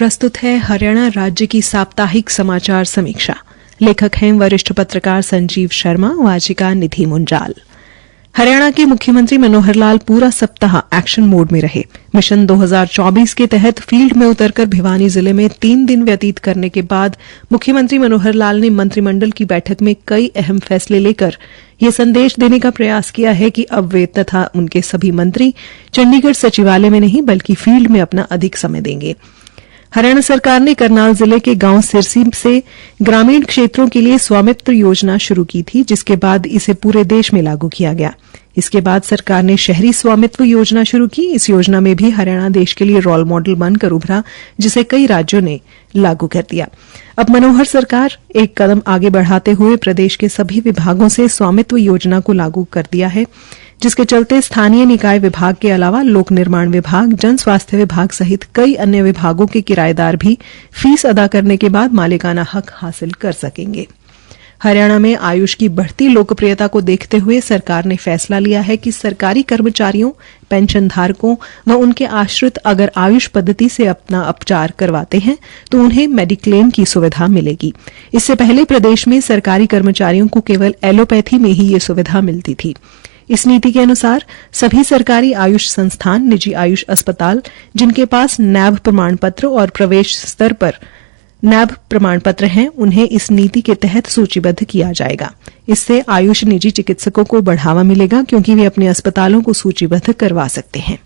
प्रस्तुत है हरियाणा राज्य की साप्ताहिक समाचार समीक्षा। लेखक हैं वरिष्ठ पत्रकार संजीव शर्मा, वाचिका निधि मुंजाल। हरियाणा के मुख्यमंत्री मनोहर लाल पूरा सप्ताह एक्शन मोड में रहे। मिशन 2024 के तहत फील्ड में उतरकर भिवानी जिले में 3 दिन व्यतीत करने के बाद मुख्यमंत्री मनोहर लाल ने मंत्रिमंडल की बैठक में कई अहम फैसले लेकर ये संदेश देने का प्रयास किया है कि अब वे तथा उनके सभी मंत्री चंडीगढ़ सचिवालय में नहीं बल्कि फील्ड में अपना अधिक समय देंगे। हरियाणा सरकार ने करनाल जिले के गांव सिरसी से ग्रामीण क्षेत्रों के लिए स्वामित्व योजना शुरू की थी, जिसके बाद इसे पूरे देश में लागू किया गया। इसके बाद सरकार ने शहरी स्वामित्व योजना शुरू की। इस योजना में भी हरियाणा देश के लिए रोल मॉडल बनकर उभरा, जिसे कई राज्यों ने लागू कर दिया। अब मनोहर सरकार एक कदम आगे बढ़ाते हुए प्रदेश के सभी विभागों से स्वामित्व योजना को लागू कर दिया है, जिसके चलते स्थानीय निकाय विभाग के अलावा लोक निर्माण विभाग, जन स्वास्थ्य विभाग सहित कई अन्य विभागों के किराएदार भी फीस अदा करने के बाद मालिकाना हक हासिल कर सकेंगे। हरियाणा में आयुष की बढ़ती लोकप्रियता को देखते हुए सरकार ने फैसला लिया है कि सरकारी कर्मचारियों, पेंशन धारकों व उनके आश्रित अगर आयुष पद्धति से अपना उपचार करवाते हैं तो उन्हें मेडिक्लेम की सुविधा मिलेगी। इससे पहले प्रदेश में सरकारी कर्मचारियों को केवल एलोपैथी में ही ये सुविधा मिलती थी। इस नीति के अनुसार सभी सरकारी आयुष संस्थान, निजी आयुष अस्पताल जिनके पास नैब प्रमाण पत्र और प्रवेश स्तर पर नैब प्रमाण पत्र हैं, उन्हें इस नीति के तहत सूचीबद्ध किया जाएगा। इससे आयुष निजी चिकित्सकों को बढ़ावा मिलेगा, क्योंकि वे अपने अस्पतालों को सूचीबद्ध करवा सकते हैं।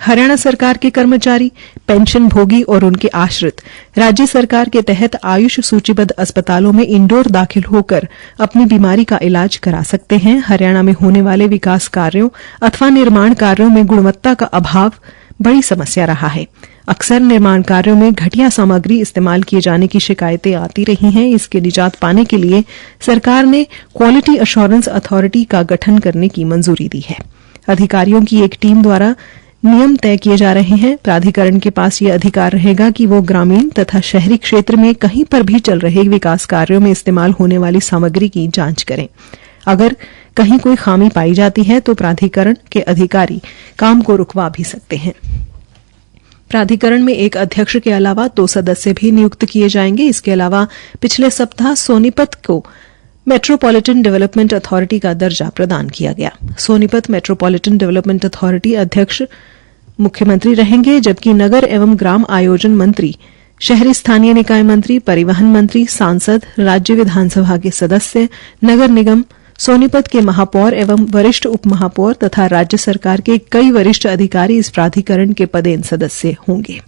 हरियाणा सरकार के कर्मचारी, पेंशन भोगी और उनके आश्रित राज्य सरकार के तहत आयुष सूचीबद्ध अस्पतालों में इंडोर दाखिल होकर अपनी बीमारी का इलाज करा सकते हैं। हरियाणा में होने वाले विकास कार्यों अथवा निर्माण कार्यों में गुणवत्ता का अभाव बड़ी समस्या रहा है। अक्सर निर्माण कार्यों में घटिया सामग्री इस्तेमाल किए जाने की शिकायतें आती रही हैं। इसके निजात पाने के लिए सरकार ने क्वालिटी एश्योरेंस अथॉरिटी का गठन करने की मंजूरी दी है। अधिकारियों की एक टीम द्वारा नियम तय किए जा रहे हैं। प्राधिकरण के पास ये अधिकार रहेगा कि वो ग्रामीण तथा शहरी क्षेत्र में कहीं पर भी चल रहे विकास कार्यों में इस्तेमाल होने वाली सामग्री की जांच करें। अगर कहीं कोई खामी पाई जाती है तो प्राधिकरण के अधिकारी काम को रुकवा भी सकते हैं। प्राधिकरण में एक अध्यक्ष के अलावा 2 सदस्य भी नियुक्त किए जाएंगे। इसके अलावा पिछले सप्ताह सोनीपत को मेट्रोपॉलिटन डेवलपमेंट अथॉरिटी का दर्जा प्रदान किया गया। सोनीपत मेट्रोपॉलिटन डेवलपमेंट अथॉरिटी अध्यक्ष मुख्यमंत्री रहेंगे, जबकि नगर एवं ग्राम आयोजन मंत्री, शहरी स्थानीय निकाय मंत्री, परिवहन मंत्री, सांसद, राज्य विधानसभा के सदस्य, नगर निगम, सोनीपत के महापौर एवं वरिष्ठ उप महापौर तथा राज्य सरकार के कई वरिष्ठ अधिकारी इस प्राधिकरण के पदेन सदस्य होंगे।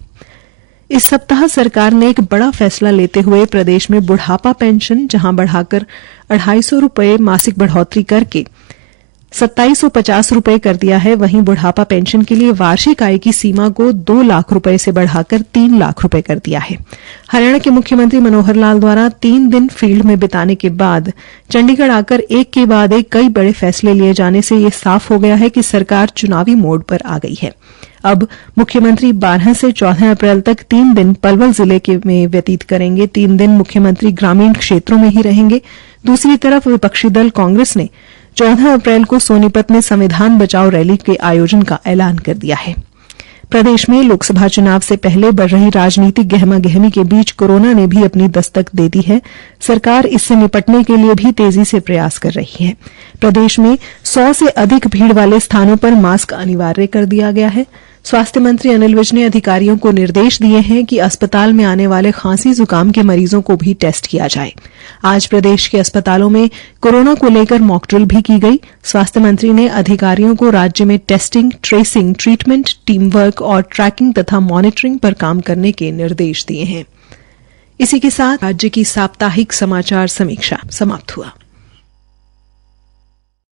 इस सप्ताह सरकार ने एक बड़ा फैसला लेते हुए प्रदेश में बुढ़ापा पेंशन जहां बढ़ाकर 250 रुपये मासिक बढ़ोतरी करके 2750 रुपये कर दिया है, वहीं बुढ़ापा पेंशन के लिए वार्षिक आय की सीमा को 2 लाख रुपए से बढ़ाकर 3 लाख रुपए कर दिया है। हरियाणा के मुख्यमंत्री मनोहर लाल द्वारा 3 दिन फील्ड में बिताने के बाद चंडीगढ़ आकर एक के बाद एक कई बड़े फैसले लिए जाने से ये साफ हो गया है कि सरकार चुनावी मोड पर आ गई है। अब मुख्यमंत्री 12 से 14 अप्रैल तक 3 दिन पलवल जिले में व्यतीत करेंगे। 3 दिन मुख्यमंत्री ग्रामीण क्षेत्रों में ही रहेंगे। दूसरी तरफ विपक्षी दल कांग्रेस ने 14 अप्रैल को सोनीपत में संविधान बचाओ रैली के आयोजन का ऐलान कर दिया है। प्रदेश में लोकसभा चुनाव से पहले बढ़ रही राजनीतिक गहमागहमी के बीच कोरोना ने भी अपनी दस्तक दे दी है। सरकार इससे निपटने के लिए भी तेजी से प्रयास कर रही है। प्रदेश में 100 से अधिक भीड़ वाले स्थानों पर मास्क अनिवार्य कर दिया गया है। स्वास्थ्य मंत्री अनिल विज ने अधिकारियों को निर्देश दिए हैं कि अस्पताल में आने वाले खांसी जुकाम के मरीजों को भी टेस्ट किया जाए। आज प्रदेश के अस्पतालों में कोरोना को लेकर मॉक ड्रिल भी की गई। स्वास्थ्य मंत्री ने अधिकारियों को राज्य में testing, tracing, treatment, team work और ट्रैकिंग तथा मॉनिटरिंग पर काम करने के निर्देश दिए हैं। इसी के साथ राज्य की साप्ताहिक समाचार समीक्षा समाप्त हुआ।